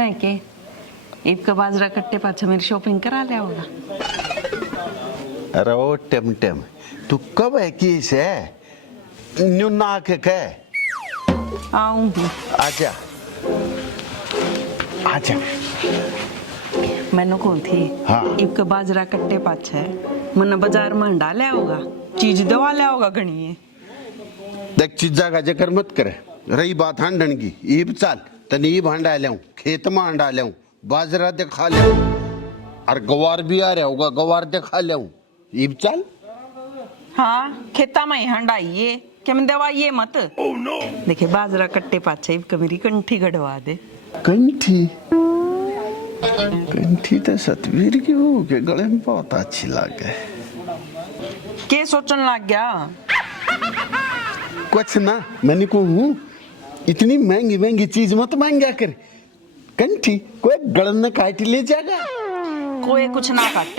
मैं के ईब का बाजरा कट्टे पाछे मेरी शॉपिंग करा लिया होगा। अरे ओ टेम टेम तू कब है कि से न्यू ना के आऊंगी। आजा आजा। मैंने कौन थी हाँ। ईब का बाजरा कट्टे पाछे मन बाजार में हंडा लिया होगा, चीज दवा लिया होगा घनी है। देख चीजा का जिक्र मत करे। रही बात हांडन की, ईब चाल तने ईब हांडा ले खेत में हांडा ले बाजरा दे खा ले और गवार भी आ रहा होगा, गवार दे खा ले ईब चाल। हाँ खेता में ही हंडाइए कि मैं दवाइए मत। देखे बाजरा कट्टे पाछे ईब का मेरी कंठी गढ़वा दे। कंठी कंठी तो सतवीर की हो के गले में बहुत अच्छी लगे। के सोचने लग गया? कुछ ना मैंने को हूँ इतनी महंगी महंगी चीज मत मांगा कर। कंठी कोई गलन न काट ले जाएगा। कोई कुछ ना काटे।